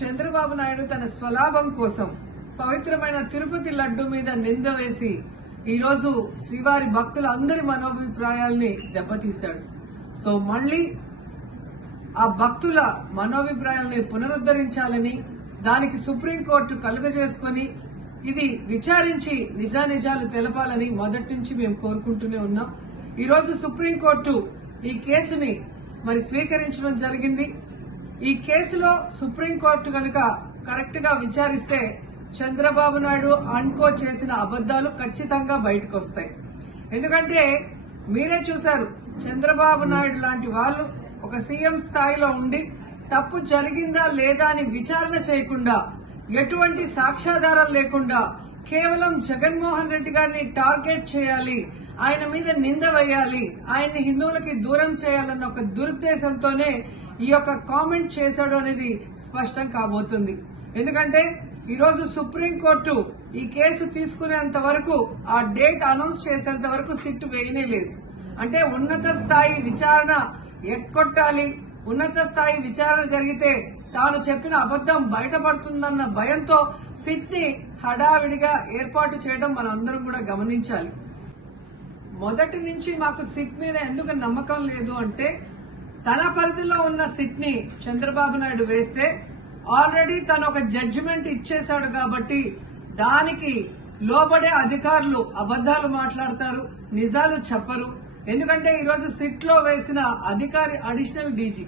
చంద్రబాబు నాయుడు తన స్వలాభం కోసం పవిత్రమైన తిరుపతి లడ్డు మీద నింద వేసి ఈరోజు శ్రీవారి భక్తులందరి మనోభిప్రాయాల్ని దెబ్బతీశాడు. సో మళ్లీ ఆ భక్తుల మనోభిప్రాయాల్ని పునరుద్ధరించాలని, దానికి సుప్రీంకోర్టు కలుగజేసుకుని ఇది విచారించి నిజానిజాలు తెలపాలని మొదటి నుంచి మేము కోరుకుంటూనే ఉన్నాం. ఈరోజు సుప్రీంకోర్టు ఈ కేసుని స్వీకరించడం జరిగింది. ఈ కేసులో సుప్రీంకోర్టు కనుక కరెక్ట్ గా విచారిస్తే చంద్రబాబు నాయుడు అన్కో చేసిన అబద్దాలు ఖచ్చితంగా బయటకు వస్తాయి. ఎందుకంటే మీరే చూశారు, చంద్రబాబు నాయుడు లాంటి వాళ్ళు ఒక సీఎం స్థాయిలో ఉండి తప్పు జరిగిందా లేదా అని విచారణ చేయకుండా, ఎటువంటి సాక్ష్యాధారాలు లేకుండా కేవలం జగన్మోహన్ రెడ్డి గారిని టార్గెట్ చేయాలి, ఆయన మీద నింద వేయాలి, ఆయన్ని హిందువులకి దూరం చేయాలన్న ఒక దురుద్దేశంతోనే ఈ యొక్క కామెంట్ చేశాడు అనేది స్పష్టం కాబోతుంది. ఎందుకంటే ఈరోజు సుప్రీంకోర్టు ఈ కేసు తీసుకునేంత వరకు, ఆ డేట్ అనౌన్స్ చేసేంత వరకు సిట్ వేయనే లేదు. అంటే ఉన్నత స్థాయి విచారణ ఎక్కొట్టాలి, ఉన్నత స్థాయి విచారణ జరిగితే తాను చెప్పిన అబద్దం బయటపడుతుందన్న భయంతో సిట్ ని హడావిడిగా ఏర్పాటు చేయడం మనందరం కూడా గమనించాలి. మొదటి నుంచి మాకు సిట్ మీద ఎందుకు నమ్మకం లేదు అంటే, తన పరిధిలో ఉన్న సిట్ ని చంద్రబాబు నాయుడు వేస్తే ఆల్రెడీ తను ఒక జడ్జిమెంట్ ఇచ్చేశాడు కాబట్టి దానికి లోబడే అధికారులు అబద్దాలు మాట్లాడతారు, నిజాలు చెప్పరు. ఎందుకంటే ఈరోజు సిట్ లో వేసిన అధికారి అడిషనల్ డీజీ,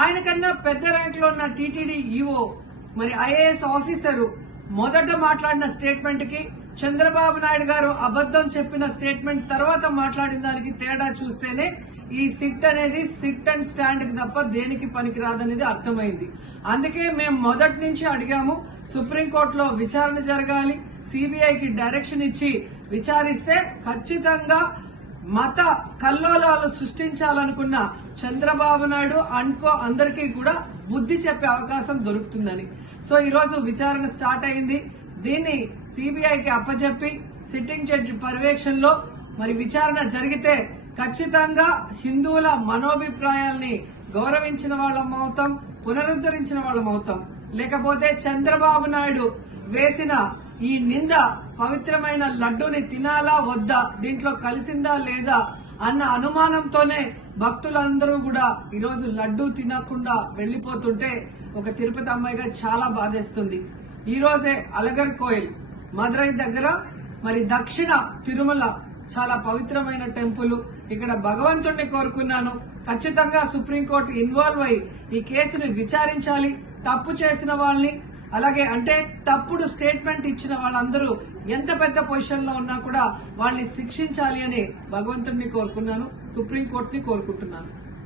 ఆయన కన్నా పెద్ద ర్యాంక్ లో ఉన్న టీటీడీ ఈఓ, ఐఏఎస్ ఆఫీసరు మొదట మాట్లాడిన స్టేట్మెంట్ కి చంద్రబాబు నాయుడు గారు అబద్దం చెప్పిన స్టేట్మెంట్ తర్వాత మాట్లాడిన దానికి తేడా చూస్తేనే ఈ సిట్ అనేది సిట్ అండ్ స్టాండ్ కి తప్ప దేనికి పనికిరాదనేది అర్థమైంది. అందుకే మేము మొదటి నుంచి అడిగాము, సుప్రీంకోర్టులో విచారణ జరగాలి, సిబిఐకి డైరెక్షన్ ఇచ్చి విచారిస్తే ఖచ్చితంగా మత కల్లోలాలు సృష్టించాలనుకున్న చంద్రబాబు నాయుడు అన్కో అందరికీ కూడా బుద్ధి చెప్పే అవకాశం దొరుకుతుందని. సో ఈరోజు విచారణ స్టార్ట్ అయింది. దీన్ని సిబిఐకి అప్పచెప్పి సిట్టింగ్ జడ్జి పర్యవేక్షణలో విచారణ జరిగితే ఖచ్చితంగా హిందువుల మనోభిప్రాయాల్ని గౌరవించిన వాళ్ళమవుతాం, పునరుద్ధరించిన వాళ్ళమవుతాం. లేకపోతే చంద్రబాబు నాయుడు వేసిన ఈ నింద పవిత్రమైన లడ్డూని తినాలా వద్దా, దీంట్లో కలిసిందా లేదా అన్న అనుమానంతోనే భక్తులందరూ కూడా ఈరోజు లడ్డూ తినకుండా వెళ్లిపోతుంటే ఒక తిరుపతి అమ్మాయిగా చాలా బాధేస్తుంది. ఈ రోజే అలగర్ కోయిల్ మదురై దగ్గర దక్షిణ తిరుమల చాలా పవిత్రమైన టెంపుల్. ఇక్కడ భగవంతుడిని కోరుకున్నాను, ఖచ్చితంగా సుప్రీంకోర్టు ఇన్వాల్వ్ అయి ఈ కేసును విచారించాలి. తప్పు చేసిన వాళ్ళని, అలాగే అంటే తప్పుడు స్టేట్మెంట్ ఇచ్చిన వాళ్ళందరూ ఎంత పెద్ద పొజిషన్ లో ఉన్నా కూడా వాళ్ళని శిక్షించాలి అని భగవంతుడిని కోరుకున్నాను, సుప్రీంకోర్టుని కోరుకుంటున్నాను.